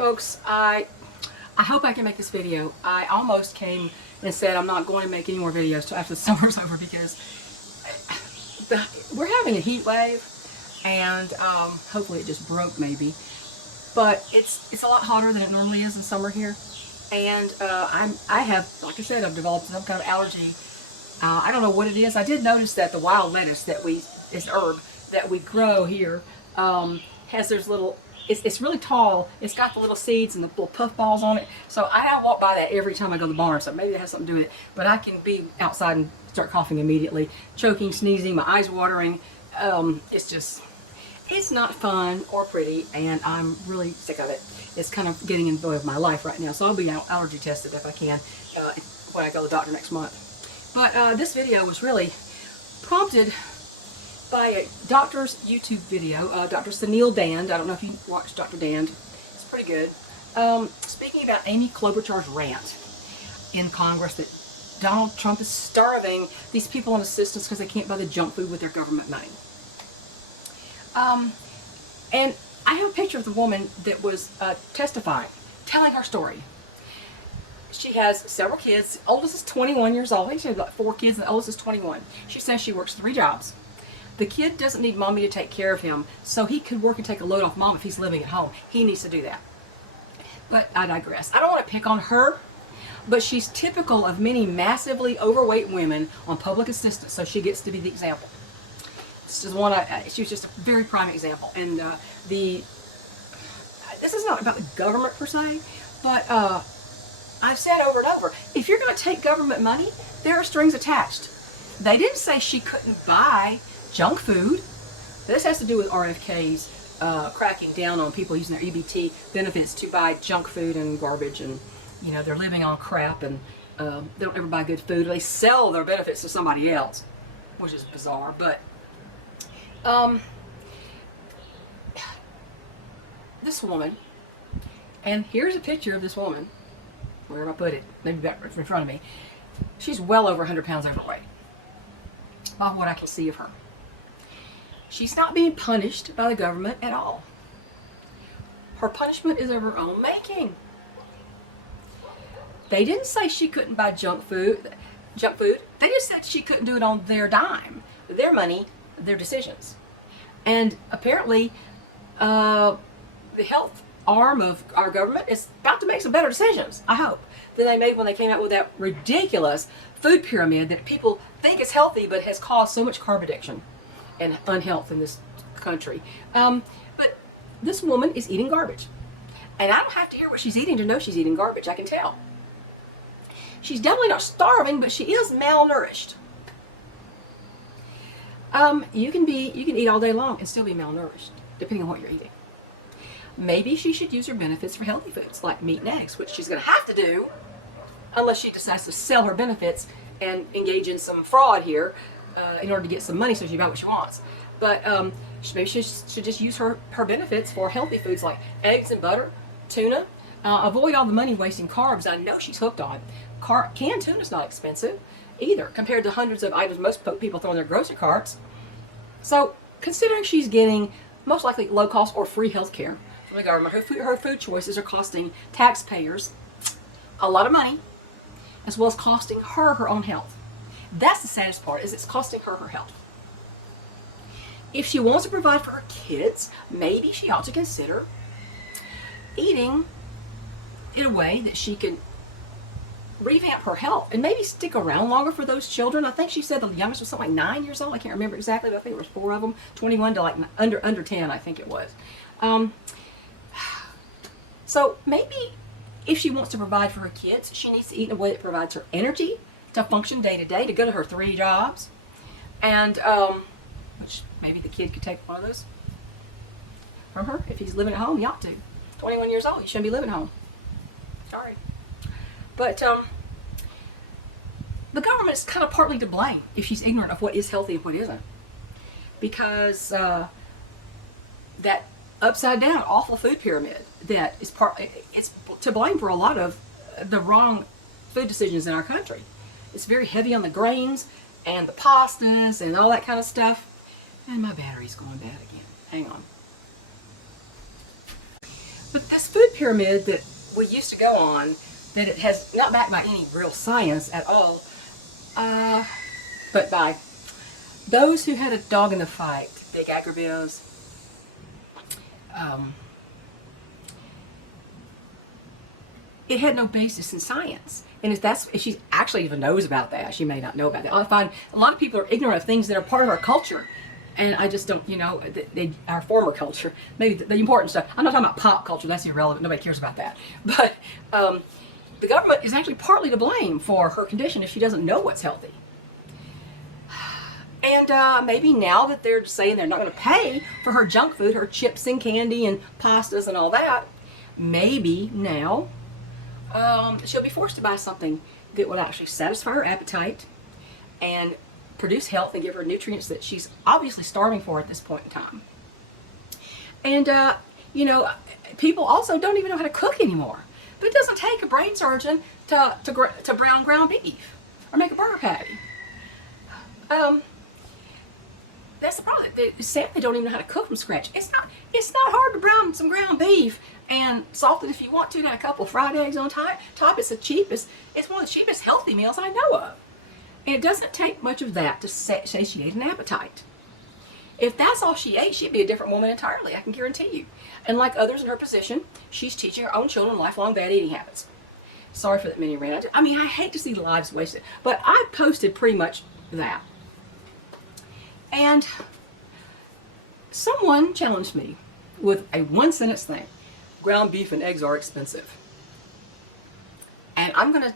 Folks, I hope I can make this video. I almost came and said I'm not going to make any more videos till after the summer's over because we're having a heat wave, and hopefully it just broke maybe. But it's a lot hotter than it normally is in summer here, and I have, like I said, I've developed some kind of allergy. I don't know what it is. I did notice that the wild lettuce that is herb that we grow here has those little. It's really tall. It's got the little seeds and the little puff balls on it. So I have to walk by that every time I go to the barn. So maybe it has something to do with it. But I can be outside and start coughing immediately, choking, sneezing, my eyes watering. It's not fun or pretty, and I'm really sick of it. It's kind of getting in the way of my life right now. So I'll be allergy tested if I can when I go to the doctor next month. But this video was really prompted by a doctor's YouTube video, Dr. Sunil Dand. I don't know if you watched Dr. Dand. It's pretty good. Speaking about Amy Klobuchar's rant in Congress that Donald Trump is starving these people on assistance because they can't buy the junk food with their government money. And I have a picture of the woman that was testifying, telling her story. She has several kids. The oldest is 21 years old. I think she has like 4 kids, and the oldest is 21. She says she works 3 jobs. The kid doesn't need mommy to take care of him, so he could work and take a load off mom if he's living at home. He needs to do that. But I digress. I don't want to pick on her, but she's typical of many massively overweight women on public assistance, so she gets to be the example. This is one. She was just a very prime example. And this is not about the government per se, but I've said over and over, if you're going to take government money, there are strings attached. They didn't say she couldn't buy junk food. This has to do with RFK's cracking down on people using their EBT benefits to buy junk food and garbage, and you know they're living on crap, and they don't ever buy good food. They sell their benefits to somebody else, which is bizarre. But this woman, and here's a picture of this woman. Where do I put it? Maybe back in front of me. She's well over 100 pounds overweight, by what I can see of her. She's not being punished by the government at all. Her punishment is of her own making. They didn't say she couldn't buy junk food. They just said she couldn't do it on their dime, their money, their decisions. And apparently, the health arm of our government is about to make some better decisions, I hope, than they made when they came out with that ridiculous food pyramid that people think is healthy but has caused so much carb addiction and unhealth in this country. But this woman is eating garbage. And I don't have to hear what she's eating to know she's eating garbage. I can tell. She's definitely not starving, but she is malnourished. You can eat all day long and still be malnourished, depending on what you're eating. Maybe she should use her benefits for healthy foods like meat and eggs, which she's going to have to do unless she decides to sell her benefits and engage in some fraud here in order to get some money so she can buy what she wants. But maybe she should just use her benefits for healthy foods like eggs and butter, tuna. Avoid all the money wasting carbs I know she's hooked on. Canned tuna is not expensive either compared to hundreds of items most people throw in their grocery carts. So considering she's getting most likely low cost or free health care from the government, her food choices are costing taxpayers a lot of money, as well as costing her own health. That's the saddest part, is it's costing her health. If she wants to provide for her kids, maybe she ought to consider eating in a way that she can revamp her health and maybe stick around longer for those children. I think she said the youngest was something like 9 years old. I can't remember exactly, but I think it was 4 of them, 21 to like under 10, I think it was. So maybe if she wants to provide for her kids, she needs to eat in a way that provides her energy to function day to day, to go to her 3 jobs, and which maybe the kid could take one of those from her if he's living at home. He ought to. 21 years old, you shouldn't be living at home. Sorry, but the government is kind of partly to blame if she's ignorant of what is healthy and what isn't, because that upside down awful food pyramid that is it's to blame for a lot of the wrong food decisions in our country. It's very heavy on the grains and the pastas and all that kind of stuff. And my battery's going bad again. Hang on. But this food pyramid that we used to go on, that it has not backed by any real science at all, but by those who had a dog in the fight, big agribiz, it had no basis in science. And if she actually even knows about that, she may not know about that. I find a lot of people are ignorant of things that are part of our culture. And I just don't, our former culture, maybe the important stuff. I'm not talking about pop culture, that's irrelevant, nobody cares about that. But the government is actually partly to blame for her condition if she doesn't know what's healthy. And maybe now that they're saying they're not going to pay for her junk food, her chips and candy and pastas and all that, maybe now she'll be forced to buy something that will actually satisfy her appetite and produce health and give her nutrients that she's obviously starving for at this point in time. And, people also don't even know how to cook anymore. But it doesn't take a brain surgeon to brown ground beef or make a burger patty. That's the problem. They don't even know how to cook from scratch. It's not hard to brown some ground beef and salt it if you want to, and add a couple of fried eggs on top. It's one of the cheapest healthy meals I know of. And it doesn't take much of that to satiate an appetite. If that's all she ate, she'd be a different woman entirely, I can guarantee you. And like others in her position, she's teaching her own children lifelong bad eating habits. Sorry for that mini rant. I hate to see lives wasted, but I posted pretty much that. And someone challenged me with a one-sentence thing. Ground beef and eggs are expensive. And I'm going to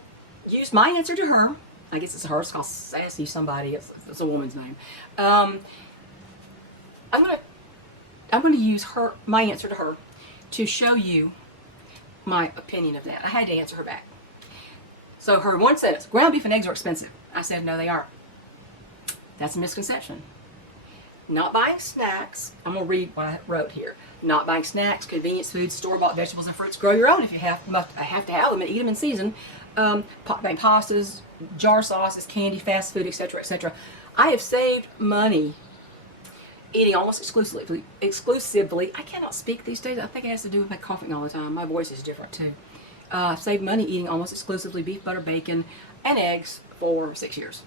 use my answer to her. I guess it's her. It's called Sassy somebody. It's a woman's name. I'm going to use my answer to her to show you my opinion of that. I had to answer her back. So her one sentence, ground beef and eggs are expensive. I said, no, they aren't. That's a misconception. Not buying snacks. I'm going to read what I wrote here. Not buying snacks, convenience foods, store-bought vegetables and fruits. Grow your own if you have to have them and eat them in season. Buying pastas, jar sauces, candy, fast food, etc., etc. I have saved money eating almost exclusively. I cannot speak these days. I think it has to do with my coughing all the time. My voice is different too. I've saved money eating almost exclusively beef, butter, bacon, and eggs for 6 years.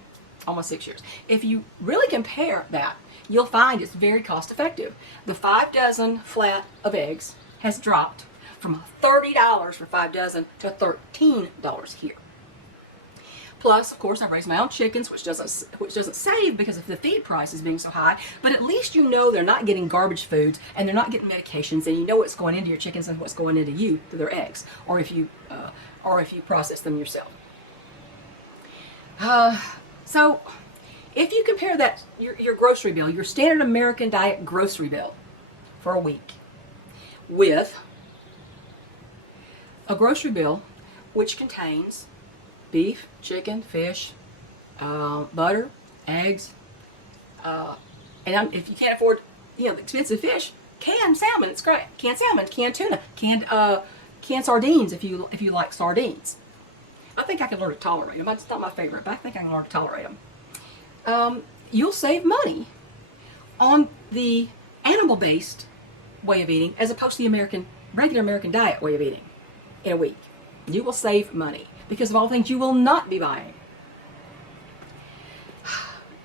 Almost 6 years. If you really compare that, you'll find it's very cost effective. The 5 dozen flat of eggs has dropped from $30 for 5 dozen to $13 here. Plus, of course, I raise my own chickens, which doesn't save because of the feed prices being so high. But at least you know they're not getting garbage foods and they're not getting medications, and you know what's going into your chickens and what's going into you through their eggs, or if you process them yourself. So, if you compare that your grocery bill, your standard American diet grocery bill for a week, with a grocery bill which contains beef, chicken, fish, butter, eggs, and if you can't afford, the expensive fish, canned salmon. It's great. Canned salmon, canned tuna, canned sardines if you like sardines. I think I can learn to tolerate them. It's not my favorite, but I think I can learn to tolerate them. You'll save money on the animal-based way of eating as opposed to the regular American diet way of eating in a week. You will save money because of all the things you will not be buying.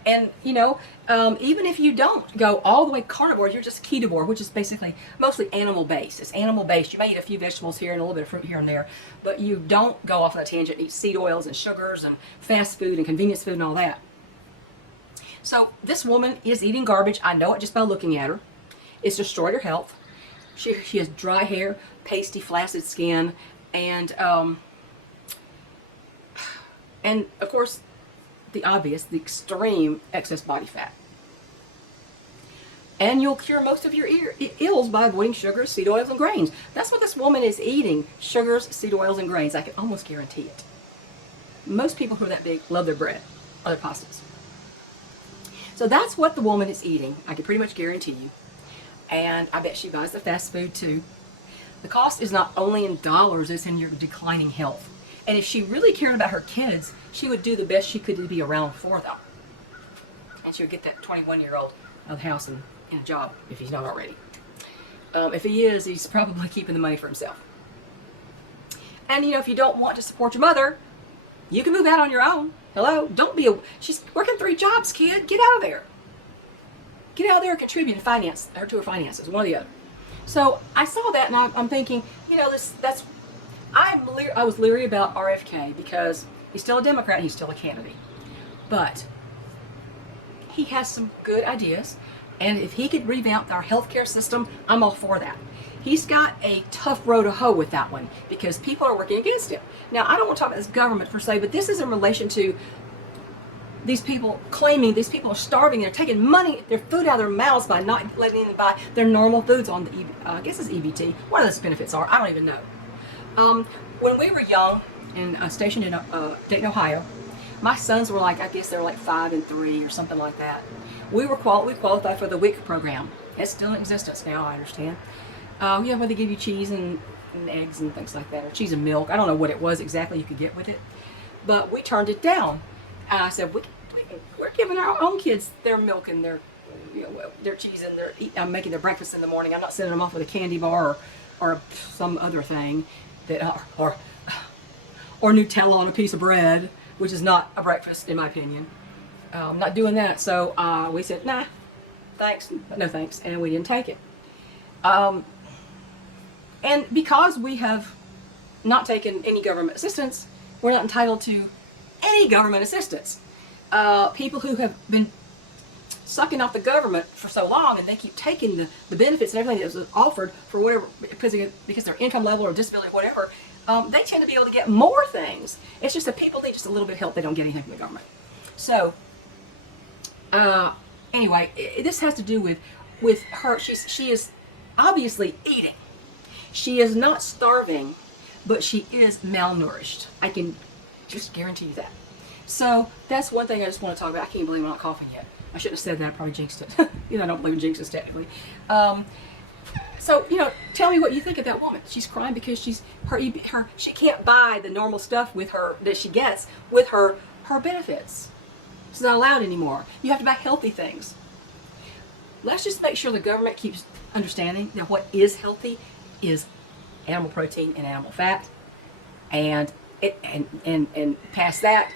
And, even if you don't go all the way carnivore, you're just ketovore, which is basically mostly animal-based. It's animal-based. You may eat a few vegetables here and a little bit of fruit here and there, but you don't go off on a tangent and eat seed oils and sugars and fast food and convenience food and all that. So this woman is eating garbage. I know it just by looking at her. It's destroyed her health. She has dry hair, pasty, flaccid skin, and of course, the obvious, the extreme excess body fat. And you'll cure most of your ills by avoiding sugars, seed oils, and grains. That's what this woman is eating, sugars, seed oils, and grains. I can almost guarantee it. Most people who are that big love their bread or their pastas. So that's what the woman is eating. I can pretty much guarantee you. And I bet she buys the fast food too. The cost is not only in dollars, it's in your declining health. And if she really cared about her kids, she would do the best she could to be around for them. And she would get that 21-year-old out of the house and a job if he's not already. If he is, he's probably keeping the money for himself. And if you don't want to support your mother, you can move out on your own. Hello, don't be she's working 3 jobs, kid. Get out of there. Get out there and contribute to her finances, one or the other. So I saw that, and I'm thinking, I was leery about RFK because he's still a Democrat, and he's still a candidate, but he has some good ideas, and if he could revamp our healthcare system, I'm all for that. He's got a tough row to hoe with that one because people are working against him. Now, I don't want to talk about this government per se, but this is in relation to these people claiming these people are starving. They're taking their food out of their mouths by not letting them buy their normal foods on the, I guess it's EBT. What those benefits are, I don't even know. When we were young and stationed in Dayton, Ohio, my sons were I guess they were 5 and 3 or something like that. We qualified for the WIC program. It's still in existence now, I understand. Where they give you cheese and eggs and things like that, or cheese and milk. I don't know what it was exactly you could get with it, but we turned it down. And I said, we're giving our own kids their milk and their cheese and I'm making their breakfast in the morning. I'm not sending them off with a candy bar or some other thing or Nutella on a piece of bread, which is not a breakfast in my opinion. I'm not doing that. So we said, nah, thanks, but no thanks, and we didn't take it. And because we have not taken any government assistance, we're not entitled to any government assistance. People who have been sucking off the government for so long, and they keep taking the benefits and everything that was offered for whatever, because their income level or disability or whatever, they tend to be able to get more things. It's just that people need just a little bit of help. They don't get anything from the government. So anyway, this has to do with her. She is obviously eating. She is not starving, but she is malnourished. I can just guarantee you that. So that's one thing I just want to talk about. I can't believe I'm not coughing yet. I shouldn't have said that. I probably jinxed it. I don't believe in jinxes technically. So tell me what you think of that woman. She's crying because she can't buy the normal stuff that she gets with her benefits. It's not allowed anymore. You have to buy healthy things. Let's just make sure the government keeps understanding that what is healthy is animal protein and animal fat, and past that,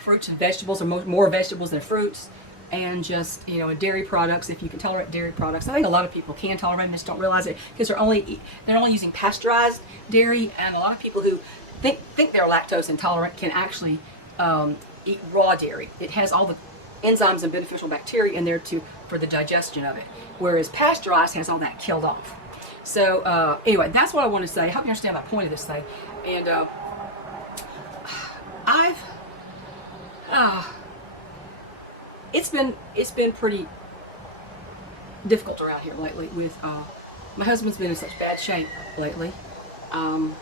fruits and vegetables, or more vegetables than fruits, and just dairy products if you can tolerate dairy products. I think a lot of people can tolerate them, just don't realize it because they're only using pasteurized dairy, and a lot of people who think they're lactose intolerant can actually eat raw dairy. It has all the enzymes and beneficial bacteria in there for the digestion of it, whereas pasteurized has all that killed off. So anyway, that's what I want to say. I hope you understand my point of this thing. And it's been pretty difficult around here lately. With my husband's been in such bad shape lately, and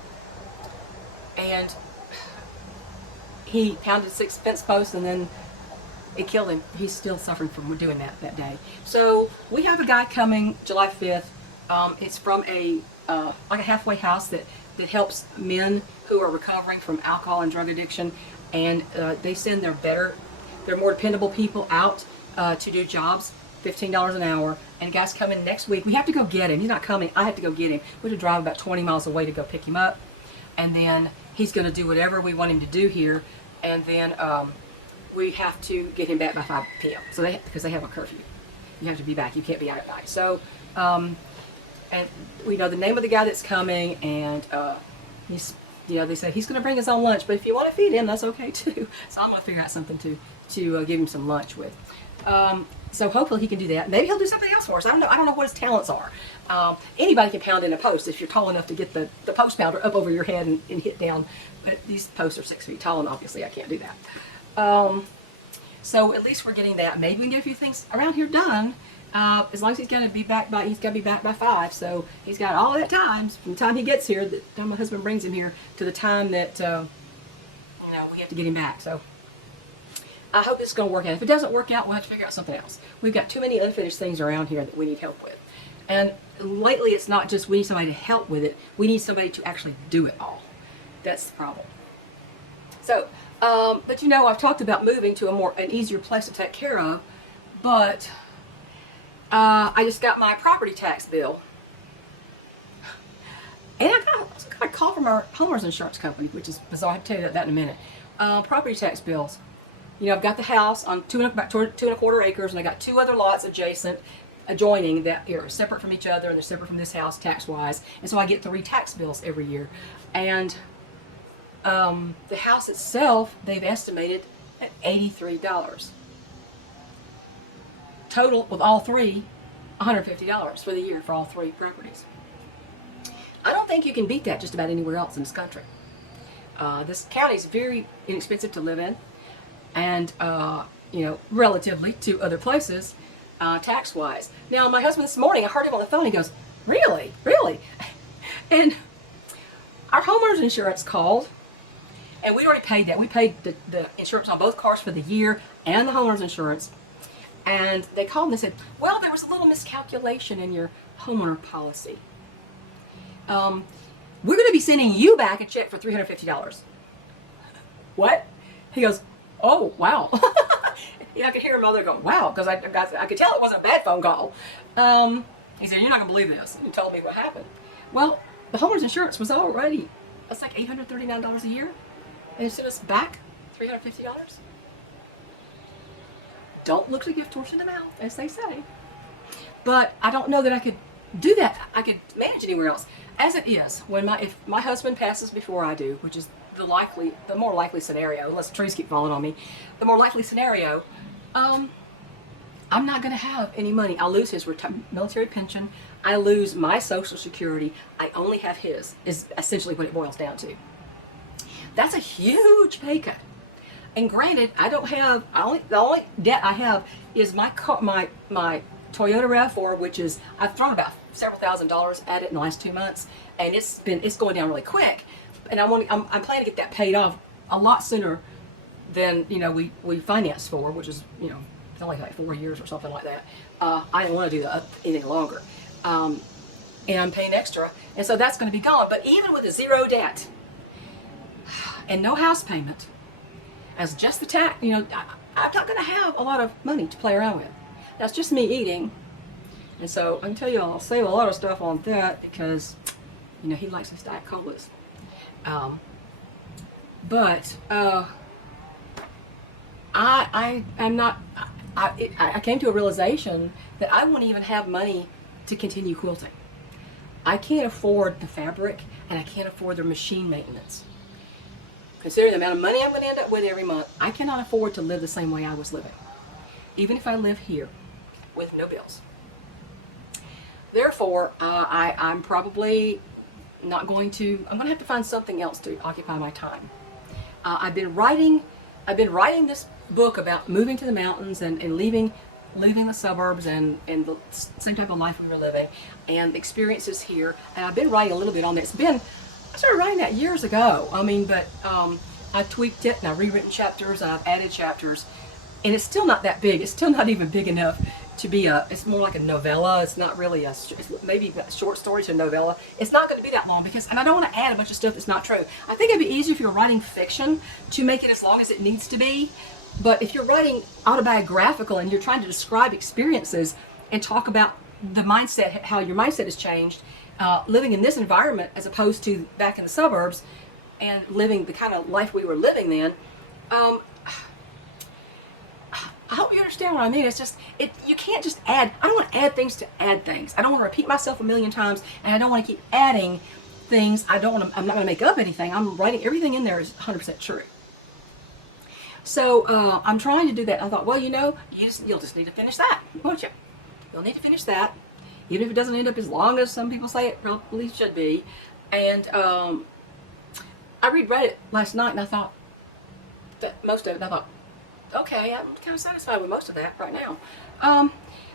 he pounded 6 fence posts and then it killed him. He's still suffering from doing that day. So we have a guy coming July 5th. It's from a halfway house that helps men who are recovering from alcohol and drug addiction, and they send their more dependable people out to do jobs, $15 an hour. And the guy's coming next week. We have to go get him. He's not coming. I have to go get him. We have to drive about 20 miles away to go pick him up, and then he's going to do whatever we want him to do here, and then we have to get him back by 5 p.m. Because they have a curfew. You have to be back. You can't be out at night. So. And we know the name of the guy that's coming, and he's, they say he's going to bring his own lunch, but if you want to feed him, that's okay too. So I'm going to figure out something to give him some lunch with. So hopefully he can do that. Maybe he'll do something else for us. I don't know what his talents are. Anybody can pound in a post if you're tall enough to get the post pounder up over your head and hit down. But these posts are 6 feet tall, and obviously I can't do that. So at least we're getting that. Maybe we can get a few things around here done. As long as he's got to be back by 5, so he's got all that time from the time he gets here, the time my husband brings him here, to the time that we have to get him back. So I hope this is going to work out. If it doesn't work out, we'll have to figure out something else. We've got too many unfinished things around here that we need help with, and lately it's not just we need somebody to help with it. We need somebody to actually do it all. That's the problem. So, but I've talked about moving to an easier place to take care of, but I just got my property tax bill, And I also got a call from our homeowners insurance company, which is bizarre. I'll tell you that in a minute. Property tax bills. You know, I've got the house on about 2.25 acres, and I got 2 other lots adjoining that are separate from each other, and they're separate from this house tax-wise. And so I get 3 tax bills every year. And the house itself, they've estimated at $83. Total with all 3, $150 for the year for all 3 properties. I don't think you can beat that just about anywhere else in this country. This county is very inexpensive to live in, and you know, relatively to other places, tax-wise. Now, my husband this morning, I heard him on the phone. He goes, "Really, really?" And our homeowners insurance called, and we already paid that. We paid the insurance on both cars for the year and the homeowners insurance. And they called and they said, "Well, there was a little miscalculation in your homeowner policy. We're going to be sending you back a check for $350. What? He goes, "Oh, wow." Yeah, I could hear him mother going, "Wow," because I could tell it wasn't a bad phone call. He said, "You're not going to believe this." And he told me what happened. Well, the homeowner's insurance was already, that's like $839 a year. And they sent us back $350. Don't look the gift horse in the mouth, as they say. But I don't know that I could do that. I could manage anywhere else. As it is, if my husband passes before I do, which is the more likely scenario, unless the trees keep falling on me, the more likely scenario, I'm not going to have any money. I'll lose his military pension. I lose my Social Security. I only have his, is essentially what it boils down to. That's a huge pay cut. And granted, the only debt I have is my Toyota RAV4, which is, I've thrown about several $1,000s at it in the last 2 months, and it's going down really quick. And I'm planning to get that paid off a lot sooner than, you know, we financed for, which is, you know, it's only like 4 years or something like that. I didn't want to do anything longer, and I'm paying extra, and so that's going to be gone. But even with a 0 debt and no house payment, as just the tax, you know, I'm not going to have a lot of money to play around with. That's just me eating. And so I can tell you, I'll save a lot of stuff on that because, you know, he likes his Diet Colas. I came to a realization that I won't even have money to continue quilting. I can't afford the fabric, and I can't afford the machine maintenance. Considering the amount of money I'm going to end up with every month, I cannot afford to live the same way I was living, even if I live here with no bills. Therefore, I'm probably not going to, I'm going to have to find something else to occupy my time. I've been writing this book about moving to the mountains and leaving the suburbs and the same type of life we were living and the experiences here. And I've been writing a little bit on this. I started writing that years ago. I mean, but I tweaked it and I've rewritten chapters and I've added chapters, and it's still not that big. It's still not even big enough to be it's more like a novella. It's not really it's maybe a short story to a novella. It's not going to be that long and I don't want to add a bunch of stuff that's not true. I think it'd be easier if you're writing fiction to make it as long as it needs to be. But if you're writing autobiographical and you're trying to describe experiences and talk about the mindset, how your mindset has changed, living in this environment as opposed to back in the suburbs and living the kind of life we were living then, I hope you understand what I mean. It's just, you can't just add. I don't want to add things to add things. I don't want to repeat myself a million times, and I don't want to keep adding things. I'm not going to make up anything. I'm writing everything in there is 100% true. So I'm trying to do that. I thought, well, you know, you'll just need to finish that, won't you? You'll need to finish that, even if it doesn't end up as long as some people say it probably should be. And I reread it last night, and I thought that most of it. And I thought, okay, I'm kind of satisfied with most of that right now.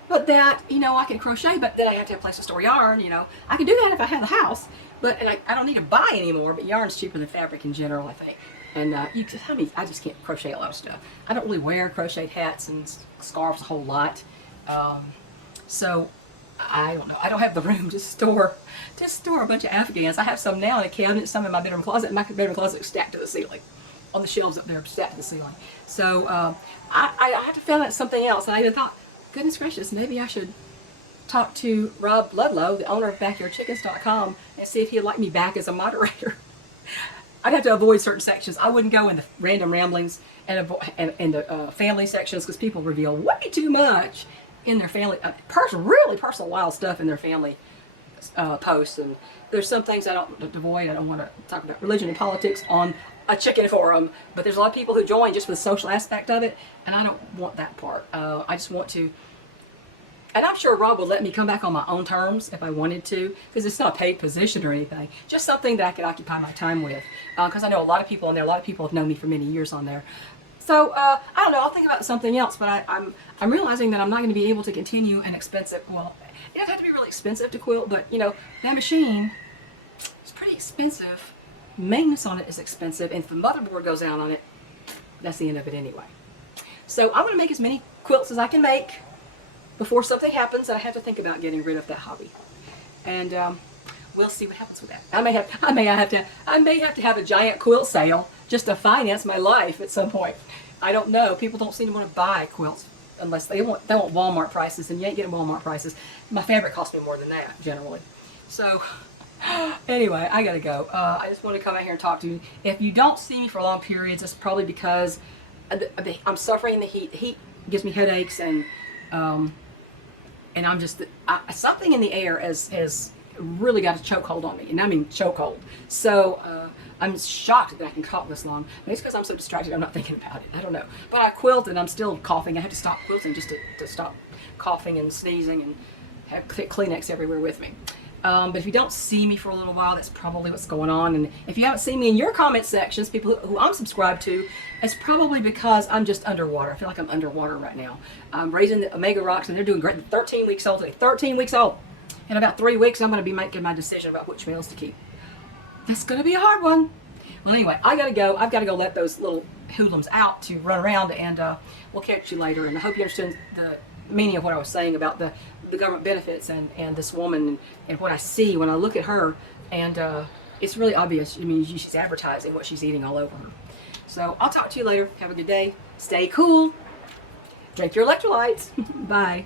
But that, you know, I can crochet, but then I have to have a place to store yarn. You know, I can do that if I have the house, and I don't need to buy anymore. But yarn's cheaper than fabric in general, I think. And I just can't crochet a lot of stuff. I don't really wear crocheted hats and scarves a whole lot. So I don't know. I don't have the room to store a bunch of Afghans. I have some now in a cabinet, some in my bedroom closet. My bedroom closet is stacked to the ceiling, on the shelves up there, stacked to the ceiling. So I had to find out something else. And I even thought, goodness gracious, maybe I should talk to Rob Ludlow, the owner of BackyardChickens.com, and see if he'd like me back as a moderator. I'd have to avoid certain sections. I wouldn't go in the random ramblings and the family sections because people reveal way too much in their family, really personal, wild stuff in their family posts. And there's some things I don't avoid. I don't want to talk about religion and politics on a chicken forum, but there's a lot of people who join just for the social aspect of it, and I don't want that part. I just want to. And I'm sure Rob would let me come back on my own terms if I wanted to, because it's not a paid position or anything. Just something that I could occupy my time with. Because I know a lot of people on there. A lot of people have known me for many years on there. So I don't know. I'll think about something else. But I'm realizing that I'm not going to be able to continue an expensive. Well, it doesn't have to be really expensive to quilt, but you know that machine is pretty expensive. Maintenance on it is expensive, and if the motherboard goes out on it, that's the end of it anyway. So I'm going to make as many quilts as I can make before something happens that I have to think about getting rid of that hobby. And we'll see what happens with that. I may have to have a giant quilt sale just to finance my life at some point. I don't know. People don't seem to want to buy quilts unless they want Walmart prices, and you ain't getting Walmart prices. My fabric costs me more than that generally. So anyway, I gotta go. I just want to come out here and talk to you. If you don't see me for long periods, it's probably because I'm suffering the heat. The heat gives me headaches, and I'm just something in the air has really got a chokehold on me, and I mean chokehold. So I'm shocked that I can talk this long. Maybe it's because I'm so distracted I'm not thinking about it. I don't know. But I quilt and I'm still coughing. I have to stop quilting just to stop coughing and sneezing and have Kleenex everywhere with me. But if you don't see me for a little while, that's probably what's going on. And if you haven't seen me in your comment sections, people who I'm subscribed to, it's probably because I'm just underwater. I feel like I'm underwater right now. I'm raising the Omega Rocks, and they're doing great. 13 weeks old today. 13 weeks old. In about 3 weeks, I'm going to be making my decision about which males to keep. That's going to be a hard one. Well, anyway, I got to go. I've got to go let those little hoodlums out to run around, and we'll catch you later. And I hope you understand the meaning of what I was saying about the government benefits and this woman and what I see when I look at her, and it's really obvious. I mean, she's advertising what she's eating all over her. So I'll talk to you later. Have a good day. Stay cool. Drink your electrolytes. Bye.